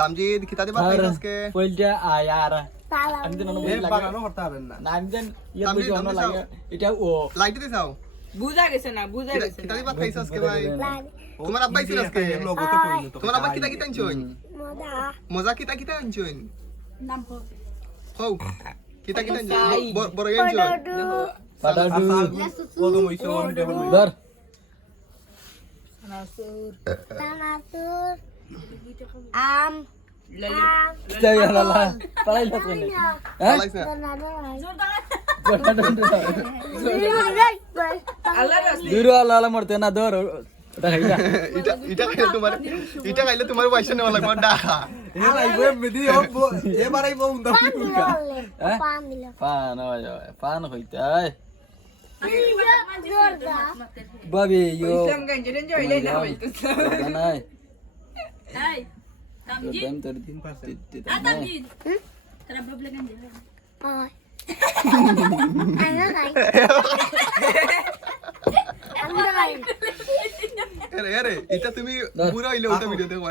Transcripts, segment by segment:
তামজিদ কিতা দিবা খাইছ আজকে পইলটা আয়ার আমি তো নন এ বানানো করতে পারেন না না আমি জান ইয়া তো জন্য লাগে এটা ও লাইট দিতে চাও বুঝা গেছে না বুঝা গেছে কিতা দিবা খাইছ আজকে ভাই তোমার আব্বা ছিল আজকে তোমার আব্বা কিতা কিতা আনছইন মজা কিতা কিতা আনছইন নাম হও কিতা কিতা আনছইন বড় আনছইন পাটাডু কদম হইছে আমি দেখো ধর আম চাই লালা পালাই লো কোনে হ্যাঁ লাইছে আল্লাহ রাসূল দুরু আলা মরতে না ধর ওটা খাইলা এটা খাইলে তোমার পয়সা নেওয়া লাগবে ডাকা পান পান হইতাই বাবি ইয়ো ইসলাম গঞ্জে রেঞ্জ হইলে না হইতো নাই এই তামজি দেম তোর দিন পাঁচটি তামজি তোরা প্রবলেম গঞ্জে আরে এটা তুমি পুরো হইলে ওটা ভিডিও দেখো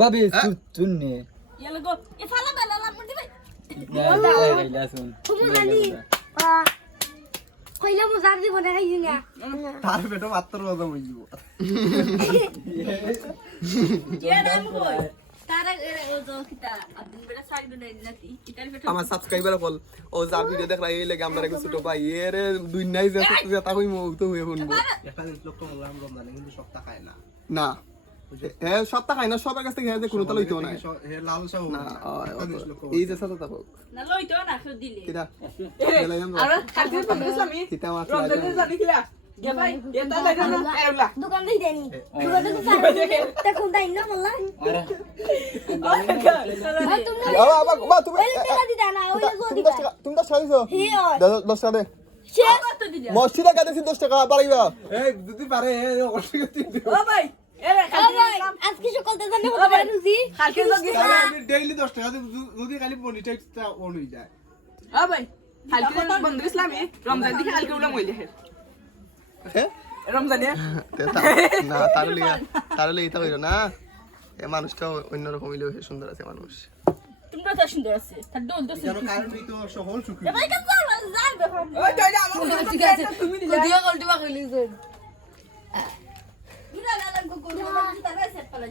বাবি শুননে ইয়ালা গো এ ফালা বেলা লা মুদি ভাই না গাইলা শুন কইলা মজার দিব না খাইছি না তার পেটো মাত্র মজা হইব কে নাম কই তারা ও তো কিতা আব্দুল বেটা সাইড নাই নাতি কিতার বেটা আমার সাবস্ক্রাইবার বল ও যার ভিডিও দেখ রাই লাগে আমরা একটু ছোট ভাই এর দুই নাই যেটা হইমু তো হয়ে শুনবো একটা জিনিস লক্ষ্য করলাম রমজানে কিন্তু সপ্তাহ খায় না না হ্যাঁ সপ্তাহ খাই না সবার কাছ থেকে হ্যাঁ যে কোনো তাল হইতো না লাল শাহ না এই যে সাথে থাকো না লইতো না খো দিলে কিটা আর কালকে বন্ধ আমি কিটা মাছ রমজানে জানি কিলা গে ভাই এটা লাগা না এলা দোকান দেই দেনি দোকান থেকে তা কোন দাই না বললা তুমি বাবা তুমি টাকা দিদা না ওই দিবা তুমি 10 টাকা দিছো হি 10 টাকা দে সে কত দিলে মসজিদে কাটেছি 10 টাকা পারিবা এই যদি পারে অবশ্যই ও ভাই এরে আজকে সকালতে জানি হতে পারুছি কালকে লাগি আমি ডেইলি 10 টাকা যদি খালি মনিটাইজটা অন হয়ে যায় ও ভাই কালকে বন্ধ ইসলামে রমজান দিকে কালকে উলাম হইলে হ্যাঁ রমজানে না তারলে এটা হইলো না এই মানুষটা অন্যরকম হইলেও সুন্দর আছে মানুষ তোমরা তো সুন্দর আছে তার দোল দোল কারণ কারণই তো সকল সুখী ভাই কাজ যাবে ওই তাইলে আমার ঠিক আছে তুমি দিলে ভিডিও কল দিবা কইলি দুলা লালা গো গো তারা সেট পালা